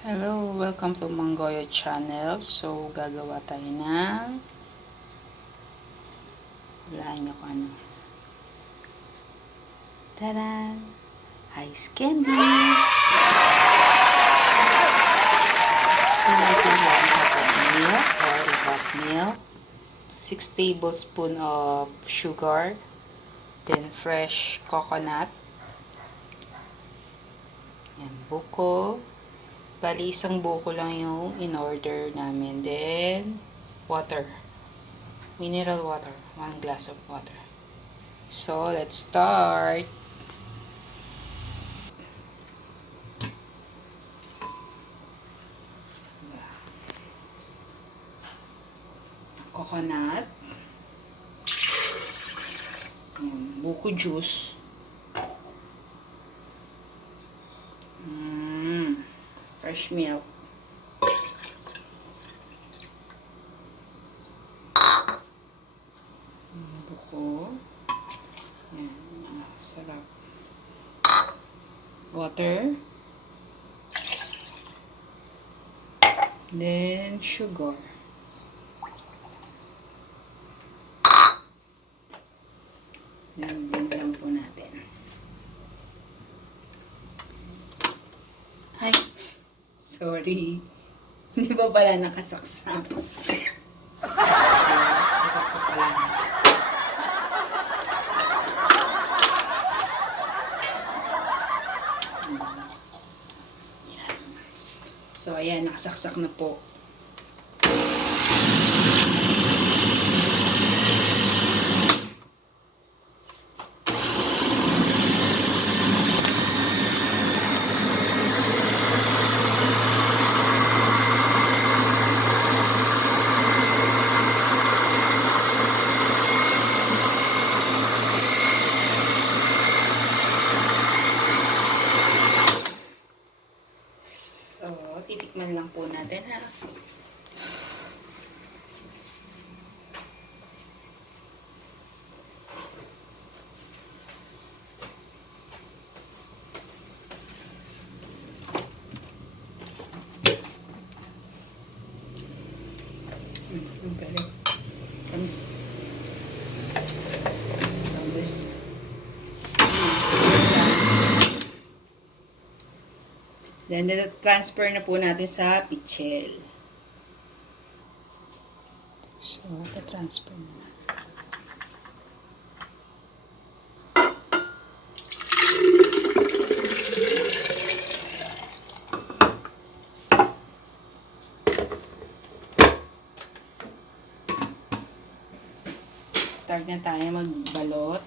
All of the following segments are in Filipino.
Hello, welcome to Ka-goyo channel. So, gagawa tayo ng wala niyo kung ano. Tada! Ice candy! So, ito yung cup of milk or a hot milk. 6 tablespoons of sugar. Then, fresh coconut. Yan, buko. Bali, isang buko lang yung in-order namin. Then, water. Mineral water. 1 glass of water. So, let's start. Coconut. Buko juice. Fresh milk. Buko. Yan. Sarap. Water. Then, sugar. Then, blend lang po natin. Ay! Sorry. Hindi ba pala nakasaksak? Nakasaksak pala. So, ayan. Nakasaksak na po. So, titikman lang po natin, ha? Ang galing. Tamis. Tamis. Then, transfer na po natin sa pichel. So, transfer na. Start na tayo magbalot.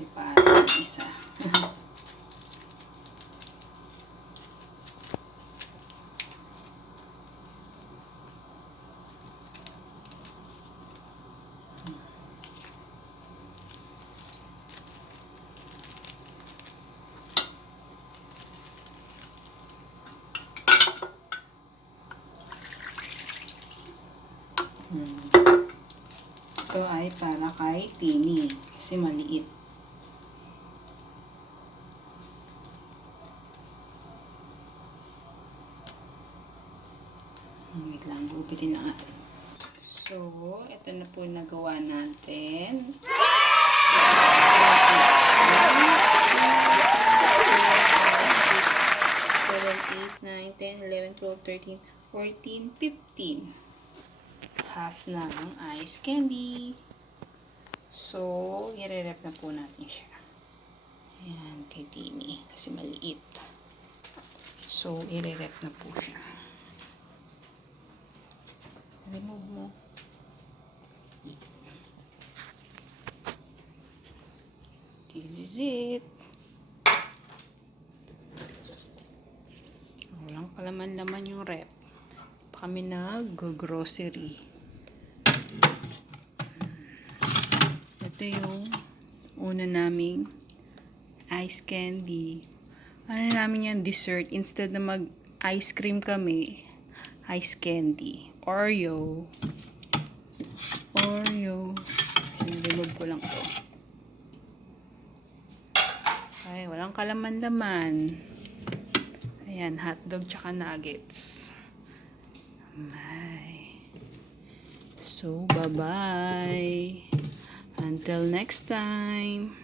Hindi pa atin isa. Ito ay para kay Tini kasi maliit. Wait lang, gupitin na natin. So, ito na po nagawa natin. 7, 8, 9, 10, 11, 12, 13, 14, 15. Half ng ice candy. So, i-rep na po natin siya. Ayan, kay Tini. Kasi maliit. So, i-rep na po siya. Remove mo. This is it. Walang kalaman-laman yung rep. Kami nag-grocery. Ito yung una naming ice candy. Ano namin yan, dessert. Instead na mag-ice cream kami, ice candy. Oreo. Remove ko lang to. Ay, walang kalaman-laman. Ayan, hotdog tsaka nuggets. So, bye-bye. Until next time.